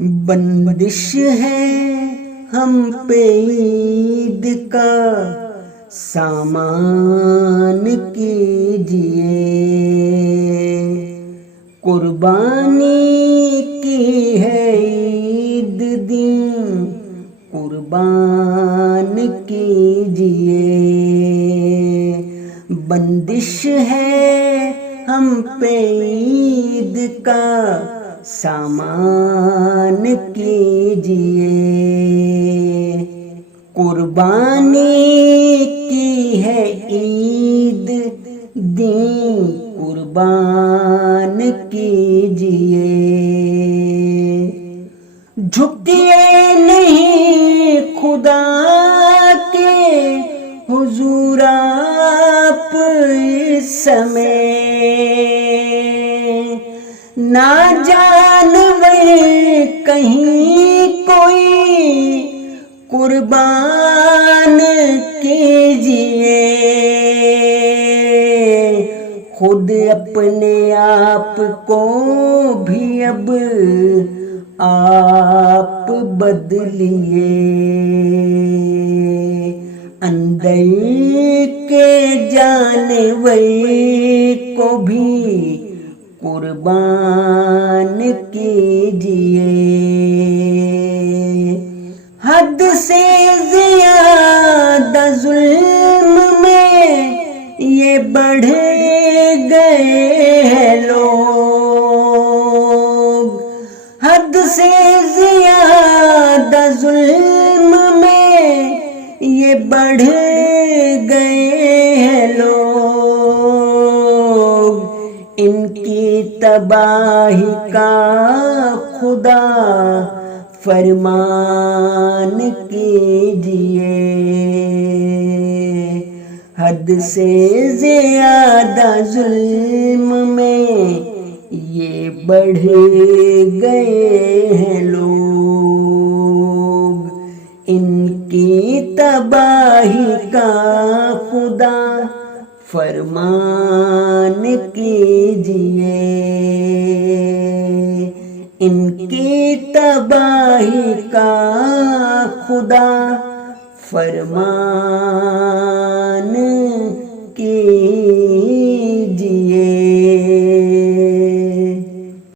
بندش ہے ہم پہ عید کا سامان کیجئے، قربانی کی ہے عید دن قربان کیجئے، بندش ہے ہم پہ عید کا سامان کیجئے، قربانی کی ہے عید دین قربان کیجئے، جھکیے نہیں خدا کے حضور آپ اس سمے، نہ جانور کہیں کوئی قربان کیجئے، خود اپنے آپ کو بھی اب آپ بدلیے، اندر کے جانور کو بھی قربان کیجئے، حد سے زیادہ ظلم میں یہ بڑھ گئے ہیں لوگ، حد سے زیادہ ظلم میں یہ بڑھ گئے ہیں لوگ، ان کی تباہی کا خدا فرمان کیجئے، حد سے زیادہ ظلم میں یہ بڑھ گئے ہیں لوگ، ان کی تباہی کا خدا فرمان کیجئے، ان کی تباہی کا خدا فرمان کیجئے۔